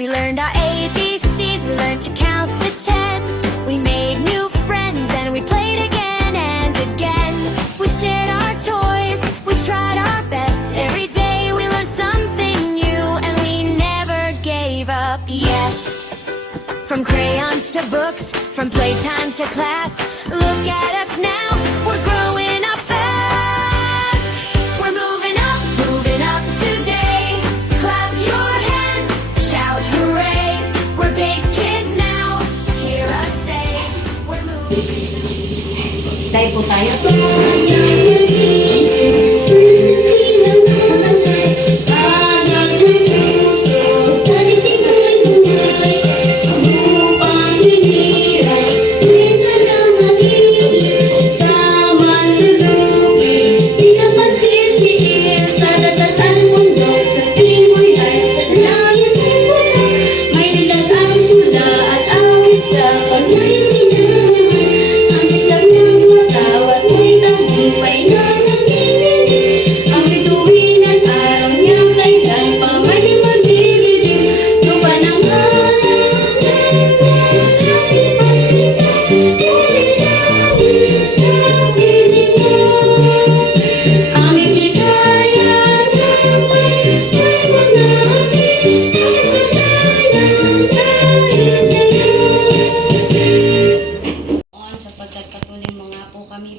We learned our ABCs, we learned to count to 10. We made new friends and we played again and again. We shared our toys, we tried our best. Every day we learned something new and we never gave up. Yes, from crayons to books, from playtime to class. Look at us now, we're growing up fast. We're moving up today. Clap your hands, shout hooray. We're big kids now, hear us say, we're moving. Tayo po tayo.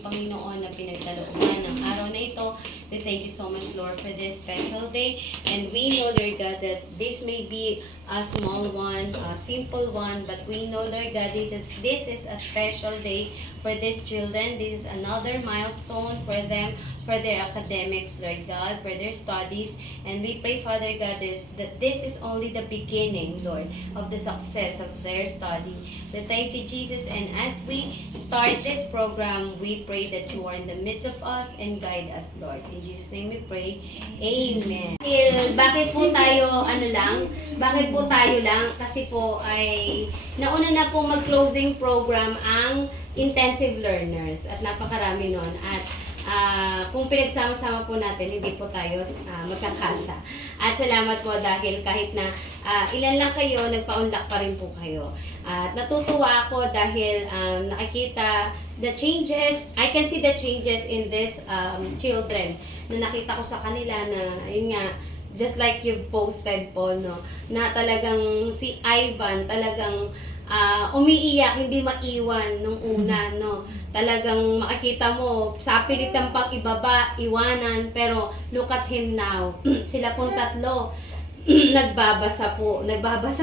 Panginoon, na pinagkalooban ng araw na ito. We thank you so much, Lord, for this special day. And we know, Lord God, that this may be a small one, a simple one, but we know, Lord God, this is a special day for these children. This is another milestone for them, for their academics, Lord God, for their studies. And we pray, Father God, that this is only the beginning, Lord, of the success of their study. We thank you, Jesus, and as we start this program, we pray that you are in the midst of us and guide us, Lord. In Jesus' name we pray. Amen. Bakit po tayo, bakit po tayo lang? Kasi po ay nauna na po mag-closing program ang intensive learners at napakarami nun. At kung pinagsama-sama po natin, hindi po tayo magkakasya. At salamat po dahil kahit na ilan lang kayo, nagpa-unlock pa rin po kayo. At natutuwa ako dahil nakikita the changes, I can see the changes in these children na nakita ko sa kanila na, yun nga, just like you've posted po, no, na talagang si Ivan talagang umiiyak, hindi maiwan nung una, no. Talagang makikita mo, sa pilitan pang ibaba, iwanan, pero look at him now. Sila pong tatlo, nagbabasa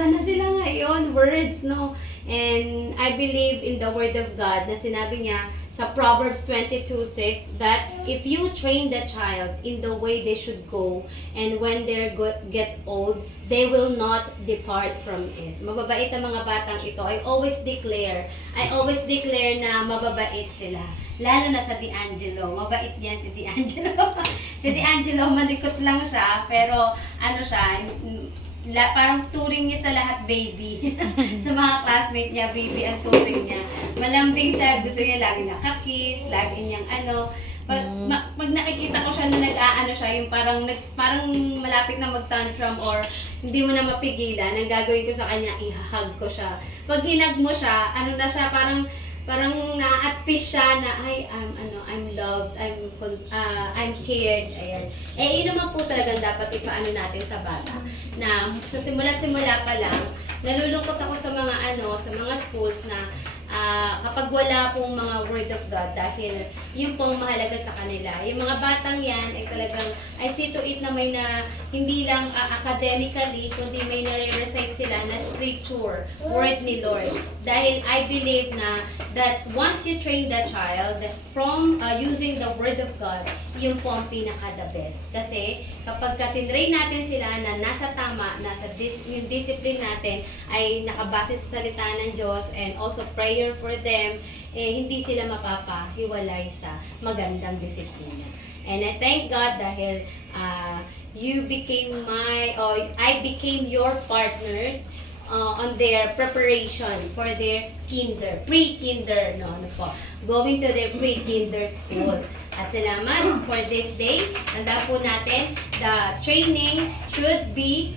na sila ngayon, words, no. And I believe in the Word of God na sinabi niya sa Proverbs 22:6 that if you train the child in the way they should go, and when they get old, they will not depart from it. Mababait ang mga batang ito. I always declare na mababait sila. Lalo na sa D'Angelo. Mabait yan si D'Angelo. Si D'Angelo, malikot lang siya, pero ano siya, parang turing niya sa lahat baby. Sa mga classmate niya, baby ang turing niya. Malambing siya, gusto niya lagi nakakiss, lagi niyang ano. Pag nakikita ko siya na nag-aano siya, yung parang malapit na mag-tantrum or hindi mo na mapigilan, ang gagawin ko sa kanya, i-hug ko siya. Pag hinag mo siya, ano na siya, parang na-at peace siya na, ay, I'm loved, I'm cared, ayan. Yun naman po talagang dapat ipaano natin sa bata. Na sa simula pa lang, nalulungkot ako sa mga schools na kapag wala pong mga word of God dahil yun pong mahalaga sa kanila. Yung mga batang yan ay talagang I see to it na may hindi lang academically kundi may nare-recite sila na scripture, word ni Lord. Dahil I believe na that once you train the child from using the word of God, yun po ang pinaka-the best. Kasi kapag tinrain natin sila na nasa tama, yung discipline natin ay nakabase sa salita ng Diyos and also prayer for them, hindi sila mapapahiwalay sa magandang disiplina. And I thank God dahil I became your partners on their preparation for their pre-kinder, going to their pre-kinder school. At salamat for this day. Tanda po natin, the training should be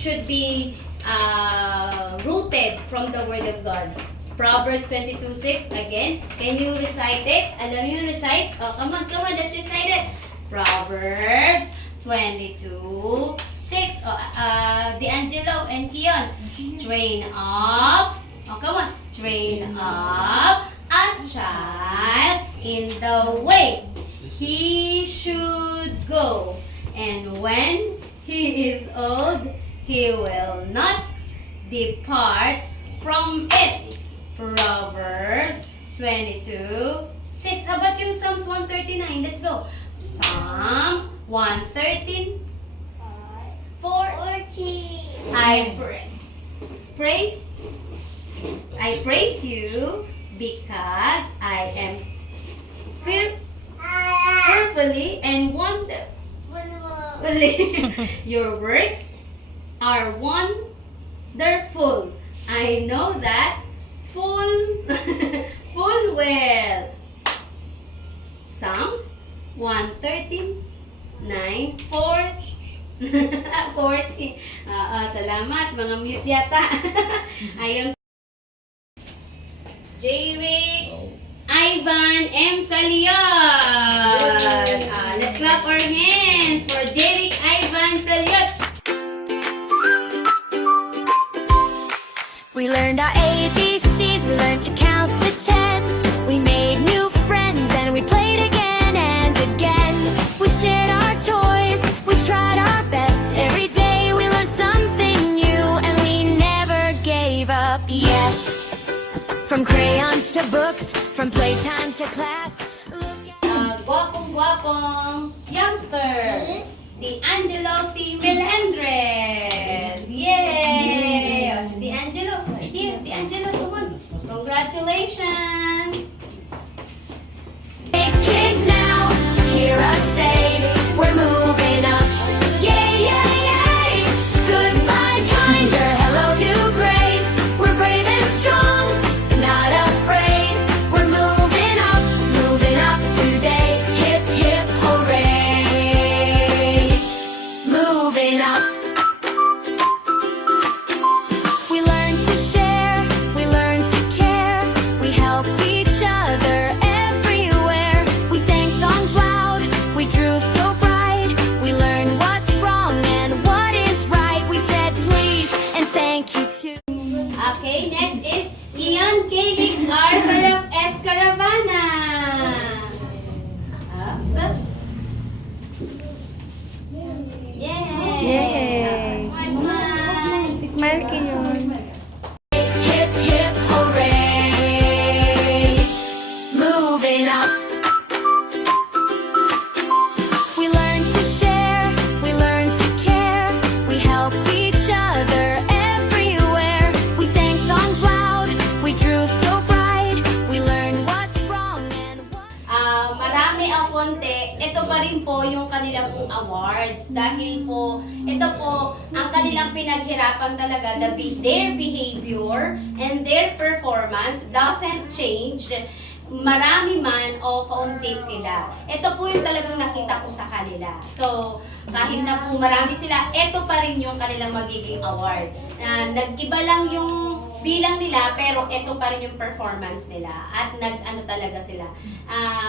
should be rooted from the Word of God. Proverbs 22:6 again. Can you recite it? Alam niyo recite? Oh, come on, let's recite it. Proverbs 22:6. Oh, D'Angelo and Kion. Train up. Oh, come on. Train up a child in the way he should go. And when he is old, he will not depart from it. Proverbs 22:6. How about yung Psalms 139? Let's go. Psalms 113. 4. I praise you because I am fearfully and wonderfully. Your works are wonderful. I know that full well. Psalms 113, 9, 4, 40. Salamat, mga mute yata. Ayun. J-Rick, Ivan, M. Saliot. Let's clap our hands for J-Rick, Ivan, Saliot. We learned our ABCs, we learned to count to 10. We made new friends and we played again and again. We shared our toys, we tried our best. Every day we learned something new and we never gave up. Yes, from crayons to books, from playtime to class. Look at Guwapong youngster. D'Angelo T. Melendres. Yay! O, si D'Angelo. Here, D'Angelo, come on. Congratulations! big kids now, hear us say, we're moving up. Yay, yay, yay! Goodbye, kinder, hello, new grade. We're brave and strong, not afraid. We're moving up today. Hip, hip, hooray! Moving up. We learned to share, we learned to care. We helped each other everywhere. We sang songs loud, we drew so bright. We learned what's wrong and what is right. We said please and thank you too. Okay, next is Ian Kalik R. S. Caravana. Ups. Yay! Smile, smile. Smile kayo. Hip, hip, hooray! Moving up. We learned to share, we learned to care. We helped each other everywhere. We sang songs loud, we drew so bright. We learned what's wrong and what. Marami ang konti. Ito pa rin po yung kanilang pong awards. Dahil po, ito po, ang kanilang pinaghirapan talaga, their behavior and their performance doesn't change. Marami man o kaunti sila. Ito po yung talagang nakita ko sa kanila. So, kahit na po marami sila, ito pa rin yung kanilang magiging award. Nag-iba lang yung bilang nila, pero ito pa rin yung performance nila. At nag-ano talaga sila.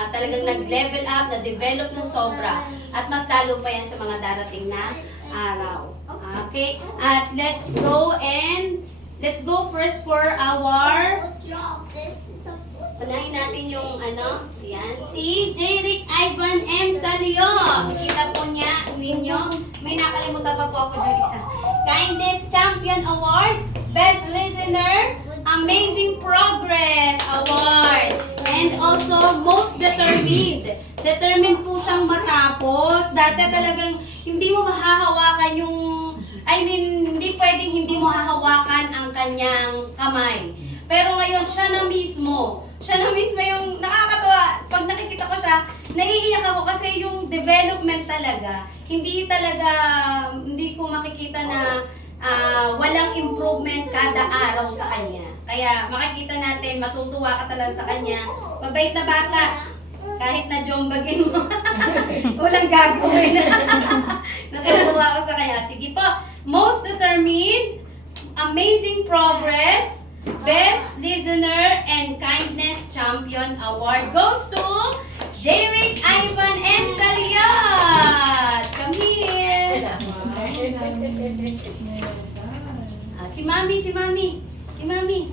Talagang nag-level up, na-develop ng sobra. At mas lalo pa yan sa mga darating na araw. Okay? At let's go first for our unahin natin yung yan, si J-Rick Ivan M. Salio. Kita po ninyo, may nakalimutan pa po ako yung isa. Kindness Champion Award, Best Listener, Amazing Progress Award, and also Most Determined. Determined po siyang matapos. Dati talagang hindi mo mahahawakan hindi pwedeng hindi mo hahawakan ang kanyang kamay. Pero ngayon, siya na mismo yung nakakatawa. Pag nakikita ko siya, naiiyak ako kasi yung development talaga, hindi ko makikita na walang improvement kada araw sa kanya. Kaya makikita natin, matutuwa ka talaga sa kanya. Mabait na bata. Kahit na jombagin mo, walang gagawin. Natutuwa ako sa kanya. Sige po, Most determined, amazing progress, best listener, and kindness champion award goes to Jeric Ivan M. Saliat. Come here. Si Mami.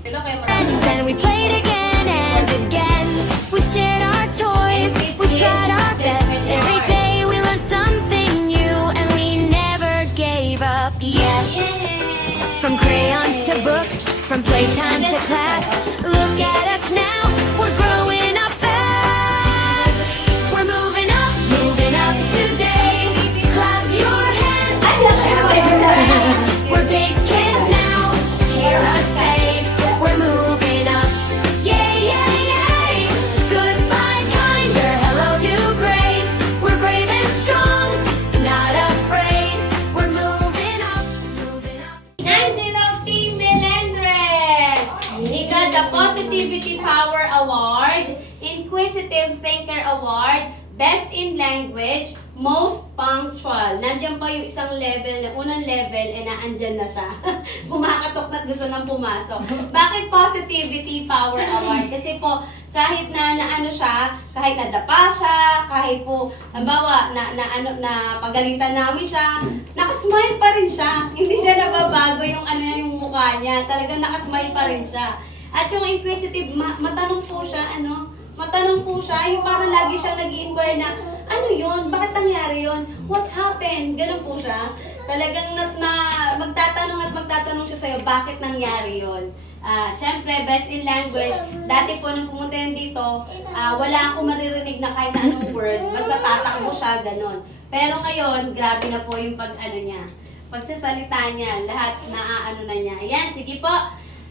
Hello kayo, friends and we played again and again. We shared our toys, we tried our best. Every day we learned something new and we never gave up. Yes, from crayons to books, from playtime to class. Look at us now, we're growing up fast. We're moving up today. Clap your hands, shout it. We're big kids now, hear us say, we're moving up. Yay, yay, yay. Goodbye, kinder, hello, new grade. We're brave and strong, not afraid. We're moving up. Angelo T. Melendres. He got the Positivity Power Award, Inquisitive Thinker Award, Best in Language, Most Punctual. Nandiyan pa yung isang level, na unang level, naandyan na siya. Kumakatok na gusto nang pumasok. Bakit Positivity Power Award? Kasi po, kahit na ano siya, kahit nadapa siya, kahit po, halimbawa, na pagalitan namin siya, nakasmile pa rin siya. Hindi siya nababago yung yung mukha niya. Talagang nakasmile pa rin siya. At yung inquisitive, matanong po siya, matanong po siya, yung parang lagi siyang nag-i-inquire na, ano yun? Bakit nangyari yun? What happened? Ganun po siya. Talagang magtatanong siya sa'yo, bakit nangyari yun? Siyempre, best in language. Dati po, nung pumunta yan dito, wala akong maririnig na kahit anong word. Basta tatakbo siya, ganun. Pero ngayon, grabe na po yung pagsasalita niya. Lahat na niya. Ayan, sige po.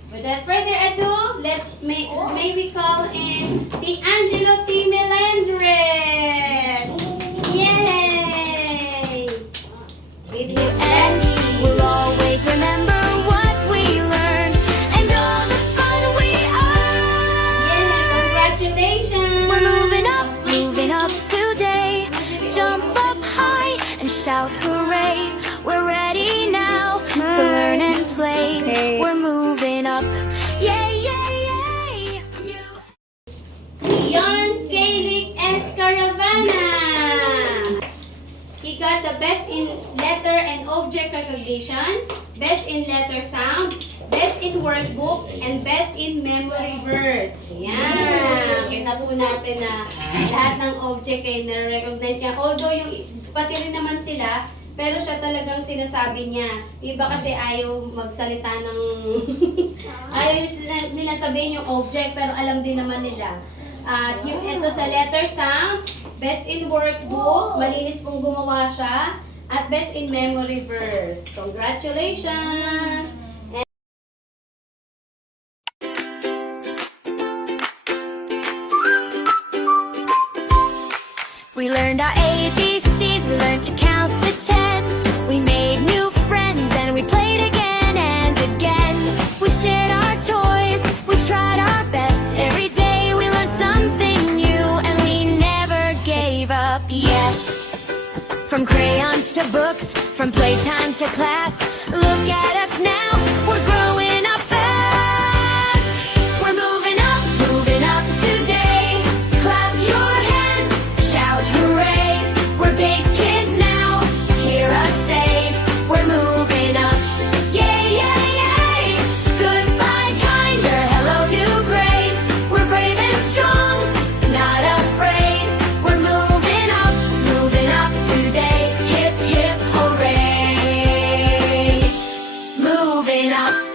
Without further ado, may we call in the Angelo T. Melendres. Yay! It is And we'll always remember what we learned and all the fun we earned. Yeah, congratulations! We're moving up today. Jump up high and shout hooray. We're ready now to learn and play. We're moving up. Yay, yay, yay. Leon Gaelic Escaravana. He got the best in letter and object recognition, best in letter sounds, best in workbook, and best in memory verse. Yan. Kita po natin na lahat ng object ay na-recognize niya. Although yung pati rin naman sila, pero siya talagang sinasabi niya. Yung iba kasi ayaw magsalita ng ayaw nila sabihin yung object, pero alam din naman nila. At yung ito sa letter sounds, best in workbook, malinis pong gumawa siya. At best in memory verse. Congratulations! We learned our ABCs, we learned to count to 10. We made new friends and we played again and again. We shared our toys, we tried our best. Every day we learned something new and we never gave up. Yes, from crayons to books, from playtime to class. Look at us now, we're growing up fast. We're moving up today. Clap your hands, shout hooray. We're big kids now, hear us say, we're moving up. Yay, yay, yay. Goodbye, kinder, hello, new grade. We're brave and strong, not afraid. We're moving up today. Hip, hip, hooray. Moving up.